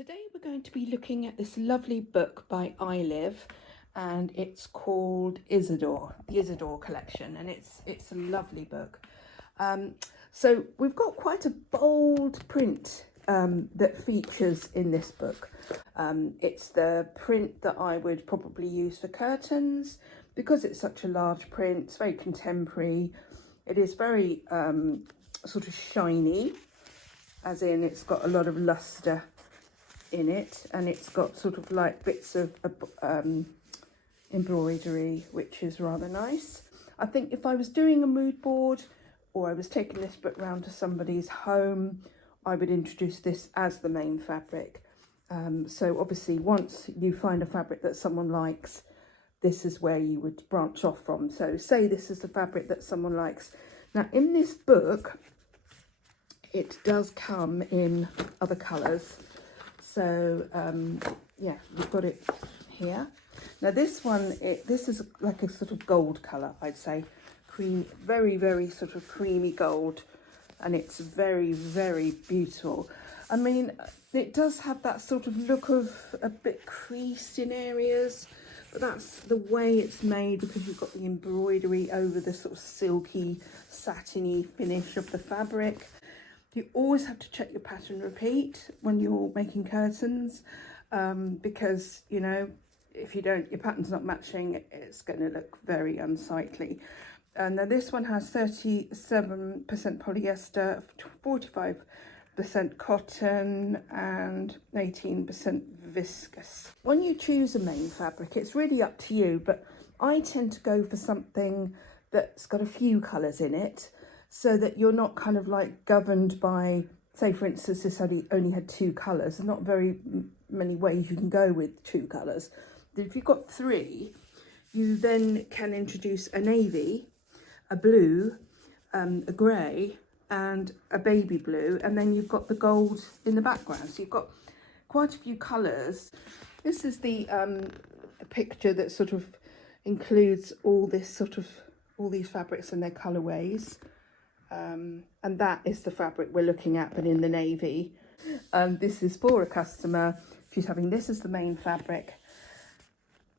Today we're going to be looking at this lovely book by iLiv, and it's called Isadore, the Isadore Collection, and it's a lovely book. So we've got quite a bold print that features in this book. It's the print that I would probably use for curtains because it's such a large print. It's very contemporary. It is very sort of shiny, as in it's got a lot of luster in it, and it's got sort of like bits of embroidery, which is rather nice. I think if I was doing a mood board or I was taking this book round to somebody's home, I would introduce this as the main fabric. So obviously once you find a fabric that someone likes, this is where you would branch off from. So say this is the fabric that someone likes. Now in this book it does come in other colours. So yeah, we've got it here. Now this one, this is like a sort of gold colour, I'd say. Cream, very sort of creamy gold, and it's very beautiful. I mean, it does have that sort of look of a bit creased in areas, but that's the way it's made because you've got the embroidery over the sort of silky, satiny finish of the fabric. You always have to check your pattern repeat when you're making curtains, because, you know, if you don't, your pattern's not matching, it's going to look very unsightly. And now this one has 37% polyester, 45% cotton and 18% viscose. When you choose a main fabric, it's really up to you, but I tend to go for something that's got a few colours in it, so that you're not kind of like governed by, say for instance, this only had two colours. There's not very many ways you can go with two colours. If you've got three, you then can introduce a navy, a blue, a grey and a baby blue, and then you've got the gold in the background. So you've got quite a few colours. This is the picture that sort of includes all these fabrics and their colourways. And that is the fabric we're looking at, but in the navy. This is for a customer. She's having this as the main fabric,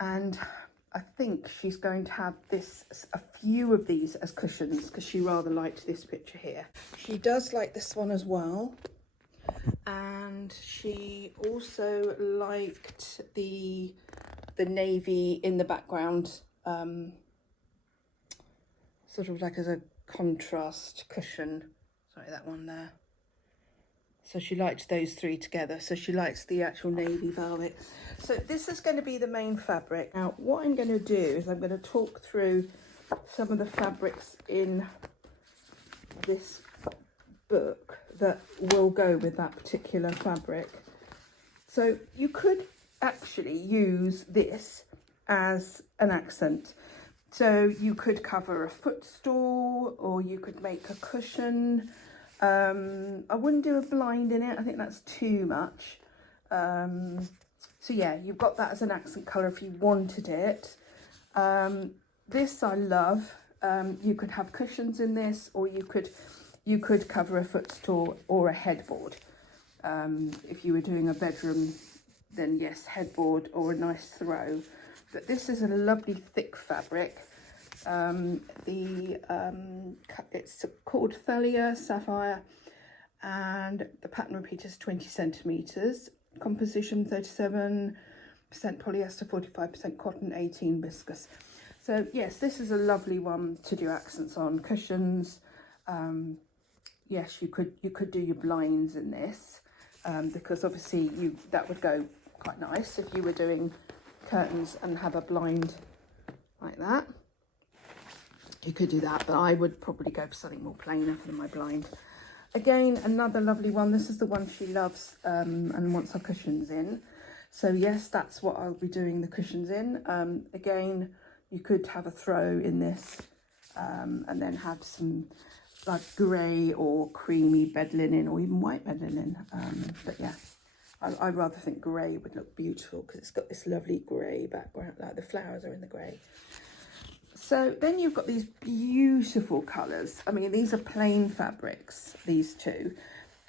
and I think she's going to have a few of these as cushions because she rather liked this picture here. She does like this one as well, and she also liked the navy in the background, sort of like as a contrast cushion. Sorry, that one there. So she liked those three together. So she likes the actual navy velvet. So this is going to be the main fabric. Now what I'm going to do is I'm going to talk through some of the fabrics in this book that will go with that particular fabric. So you could actually use this as an accent. So you could cover a footstool, or you could make a cushion. I wouldn't do a blind in it. I think that's too much. So yeah, you've got that as an accent colour if you wanted it. This I love. You could have cushions in this, or you could cover a footstool or a headboard. If you were doing a bedroom, then yes, headboard or a nice throw. But this is a lovely thick fabric. It's called Thalia Sapphire, and the pattern repeat is 20 centimetres. Composition 37% polyester, 45% cotton, 18 viscose. So yes, this is a lovely one to do accents on. Cushions. Yes, you could do your blinds in this, because obviously that would go quite nice if you were doing curtains and have a blind like that. You could do that, but I would probably go for something more plainer for my blind. Again, another lovely one. This is the one she loves and wants her cushions in. So yes, that's what I'll be doing the cushions in. Again, you could have a throw in this, and then have some like grey or creamy bed linen, or even white bed linen. But yeah, I'd rather think grey would look beautiful because it's got this lovely grey background, like the flowers are in the grey. So then you've got these beautiful colours. I mean, these are plain fabrics, these two.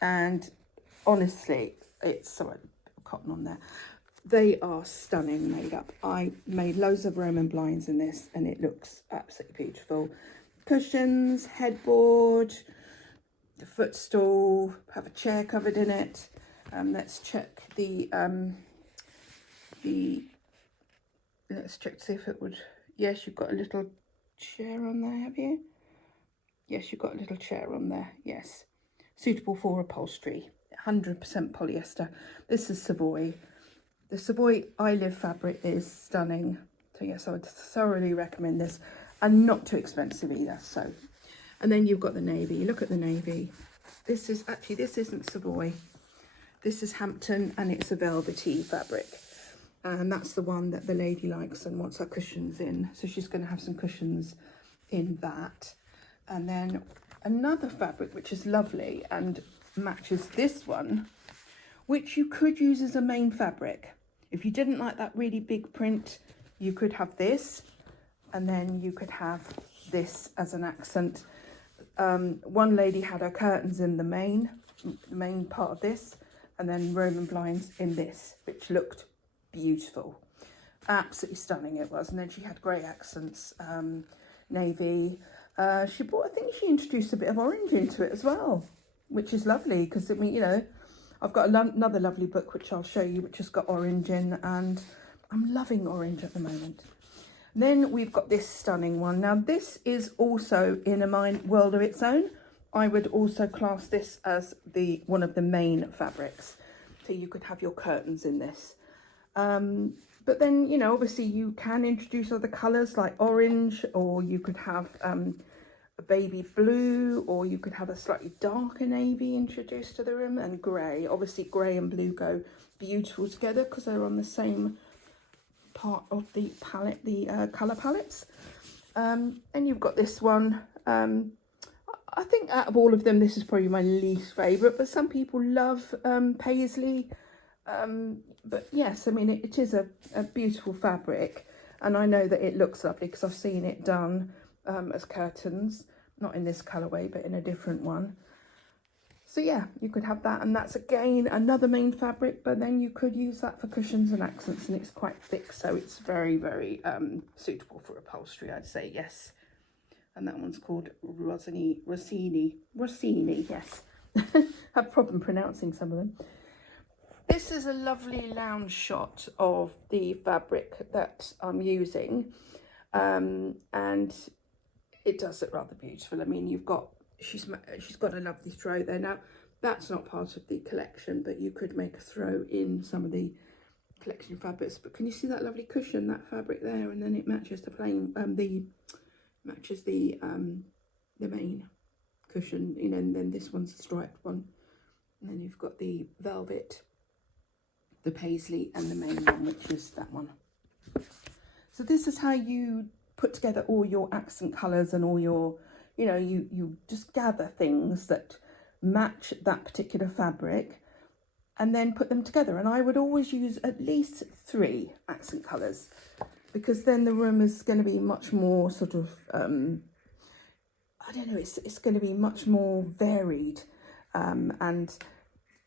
And honestly, it's, sorry, I've cotton on there. They are stunning made up. I made loads of Roman blinds in this and it looks absolutely beautiful. Cushions, headboard, the footstool, have a chair covered in it. Let's check let's check to see if it would, yes, you've got a little chair on there, have you? Yes, you've got a little chair on there, yes. Suitable for upholstery, 100% polyester. This is Savoy. The Savoy iLiv fabric is stunning. So yes, I would thoroughly recommend this, and not too expensive either. So, and then you've got the navy. Look at the navy. This is actually, this isn't Savoy. This is Hampton, and it's a velvety fabric. And that's the one that the lady likes and wants her cushions in. So she's going to have some cushions in that. And then another fabric, which is lovely and matches this one, which you could use as a main fabric. If you didn't like that really big print, you could have this, and then you could have this as an accent. One lady had her curtains in the main part of this, and then Roman blinds in this, which looked beautiful. Absolutely stunning it was. And then she had grey accents, navy. She bought, I think she introduced a bit of orange into it as well, which is lovely because, I mean, you know, I've got another lovely book which I'll show you, which has got orange in, and I'm loving orange at the moment. Then we've got this stunning one. Now this is also in a world of its own. I would also class this as one of the main fabrics. So you could have your curtains in this. But then, you know, obviously you can introduce other colours like orange, or you could have a baby blue, or you could have a slightly darker navy introduced to the room, and grey. Obviously grey and blue go beautiful together because they're on the same part of the palette, the colour palettes. And you've got this one. I think out of all of them, this is probably my least favourite, but some people love paisley. But yes, I mean, it is a beautiful fabric, and I know that it looks lovely because I've seen it done as curtains, not in this colourway, but in a different one. So yeah, you could have that, and that's again another main fabric, but then you could use that for cushions and accents, and it's quite thick, so it's very, very suitable for upholstery, I'd say, yes. And that one's called Rossini, yes. I have a problem pronouncing some of them. This is a lovely lounge shot of the fabric that I'm using, and it does look rather beautiful. I mean, you've got, she's got a lovely throw there. Now, that's not part of the collection, but you could make a throw in some of the collection fabrics. But can you see that lovely cushion, that fabric there? And then it matches the plain, matches the main cushion, you know, and then this one's a striped one. And then you've got the velvet, the paisley, and the main one, which is that one. So this is how you put together all your accent colours and all your, you know, you just gather things that match that particular fabric and then put them together. And I would always use at least 3 accent colours, because then the room is going to be much more sort of, I don't know, it's going to be much more varied, and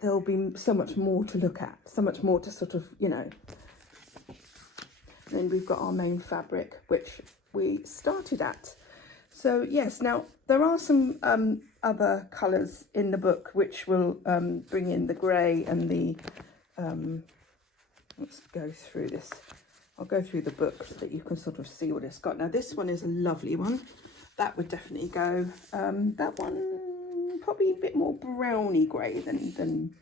there'll be so much more to look at, so much more to sort of, you know. And then we've got our main fabric, which we started at. So yes, now there are some other colours in the book which will bring in the grey and the, let's go through this. I'll go through the book so that you can sort of see what it's got. Now this one is a lovely one. That would definitely go. That one probably a bit more browny grey than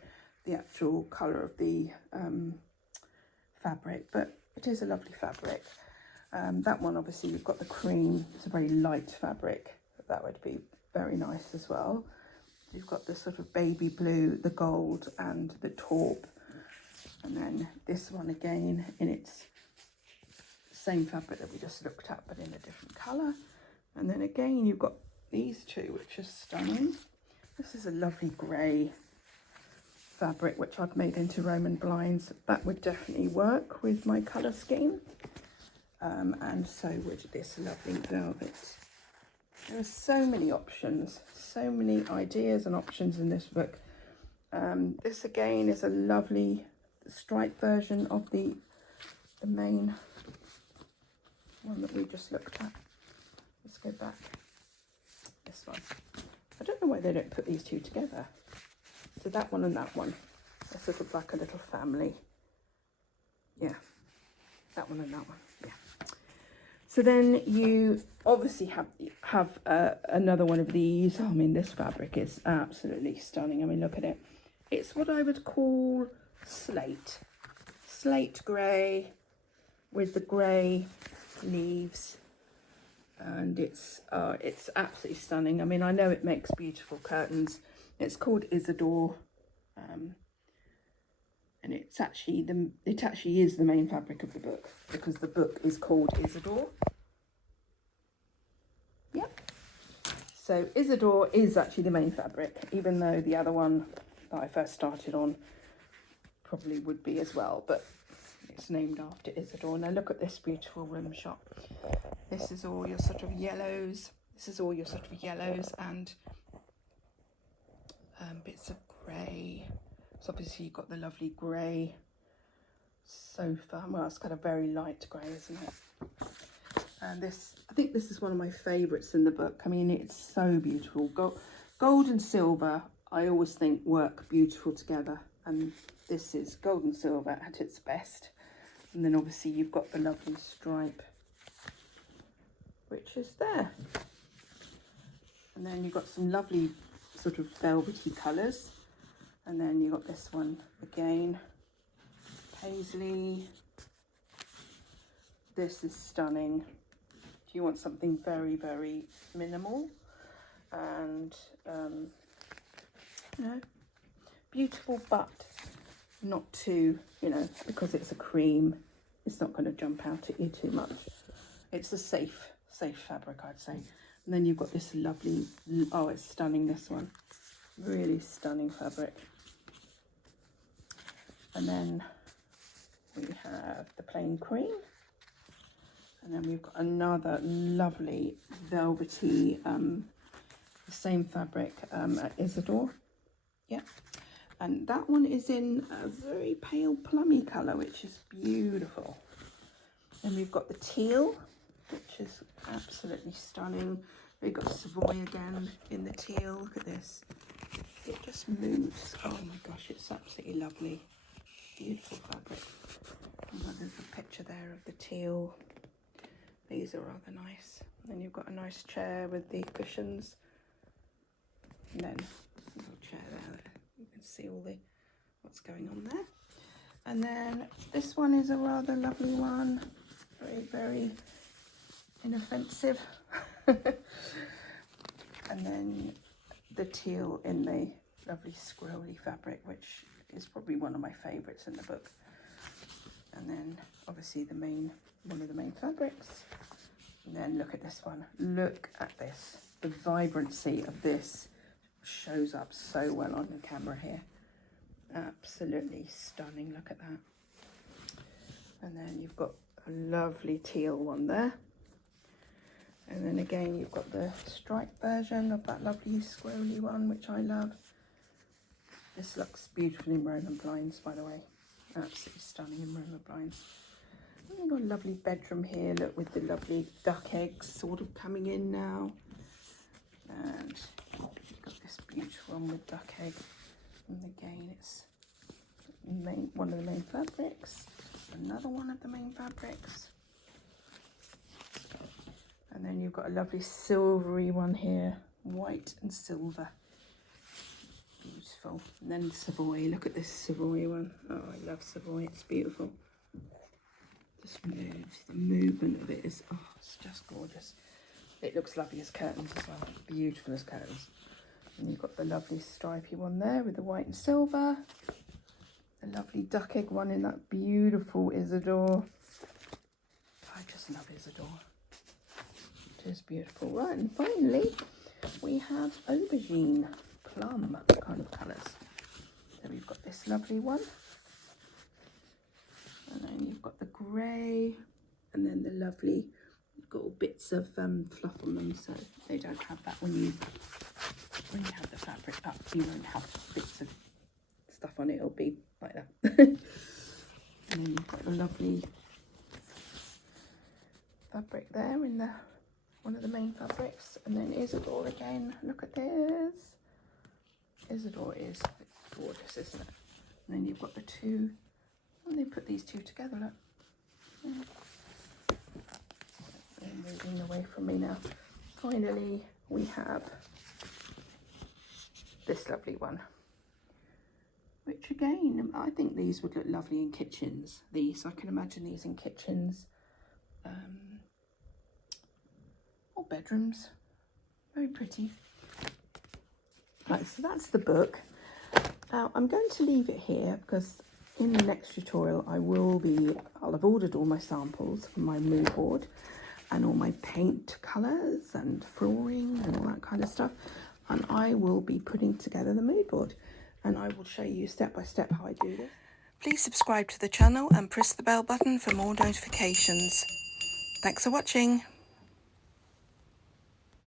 the actual colour of the fabric, but it is a lovely fabric. That one, obviously, you've got the cream. It's a very light fabric. That would be very nice as well. You've got the sort of baby blue, the gold, and the taupe. And then this one again in its same fabric that we just looked at, but in a different colour. And then again, you've got these two, which are stunning. This is a lovely grey fabric, which I've made into Roman blinds. That would definitely work with my colour scheme. And so would this lovely velvet. There are so many options, so many ideas and options in this book. This again is a lovely the striped version of the main one that we just looked at. Let's go back. This one. I don't know why they don't put these two together. So that one and that one. That's sort of like a little family. Yeah. That one and that one. Yeah. So then you obviously have another one of these. Oh, I mean, this fabric is absolutely stunning. I mean, look at it. It's what I would call slate grey with the grey leaves, and it's absolutely stunning. I mean, I know it makes beautiful curtains. It's called Isadore, and it actually is the main fabric of the book, because the book is called Isadore. Yep. So Isadore is actually the main fabric, even though the other one that I first started on probably would be as well, but it's named after Isadore. Now look at this beautiful rim shot. This is all your sort of yellows. And bits of grey. So obviously you've got the lovely grey sofa. Well, it's got a very light grey, isn't it? And this, I think this is one of my favourites in the book. I mean, it's so beautiful. Gold and silver, I always think work beautiful together. And this is gold and silver at its best. And then obviously you've got the lovely stripe, which is there. And then you've got some lovely sort of velvety colours. And then you've got this one again, paisley. This is stunning. If you want something very, very minimal and, you know, beautiful, but not too, you know, because it's a cream, it's not going to jump out at you too much. It's a safe fabric, I'd say. And then you've got this lovely, oh, it's stunning, this one. Really stunning fabric. And then we have the plain cream. And then we've got another lovely velvety, the same fabric at Isadore. Yeah. And that one is in a very pale plummy colour, which is beautiful. And we've got the teal, which is absolutely stunning. We've got Savoy again in the teal. Look at this. It just moves. Oh my gosh, it's absolutely lovely. Beautiful fabric. And there's a picture there of the teal. These are rather nice. And then you've got a nice chair with the cushions. And then a little chair there that you can see all what's going on there. And then this one is a rather lovely one. Very, very inoffensive. And then the teal in the lovely squirrely fabric, which is probably one of my favourites in the book. And then obviously one of the main fabrics. And then look at this one. Look at this. The vibrancy of this shows up so well on the camera here. Absolutely stunning. Look at that. And then you've got a lovely teal one there. And then again, you've got the striped version of that lovely squirrely one, which I love. This looks beautiful in Roman blinds, by the way. Absolutely stunning in Roman blinds. And we've got a lovely bedroom here, look, with the lovely duck eggs sort of coming in now. And you've got this beautiful one with duck egg. And again, it's one of the main fabrics. Another one of the main fabrics. And then you've got a lovely silvery one here, white and silver. Beautiful. And then Savoy, look at this Savoy one. Oh, I love Savoy, it's beautiful. Just moves, the movement of it is, oh, it's just gorgeous. It looks lovely as curtains as well, beautiful as curtains. And you've got the lovely stripy one there with the white and silver. The lovely duck egg one in that beautiful Isadore. I just love Isadore. It is beautiful. Right, and finally we have aubergine plum kind of colours. So we've got this lovely one. And then you've got the grey, and then the lovely, you've got all bits of fluff on them, so they don't have that when you have the fabric up. You won't have bits of stuff on it, it'll be like that. And then you've got the lovely fabric there in the one of the main fabrics. And then Isadore again. Look at this. Isadore is gorgeous, isn't it? And then you've got the two, and they put these two together, look. They're moving away from me now. Finally, we have this lovely one, which again, I think these would look lovely in kitchens. These, I can imagine these in kitchens or bedrooms. Very pretty. Right, so that's the book. Now I'm going to leave it here because in the next tutorial I'll have ordered all my samples for my mood board and all my paint colours and flooring and all that kind of stuff, and I will be putting together the mood board and I will show you step by step how I do this. Please subscribe to the channel and press the bell button for more notifications. Thanks for watching.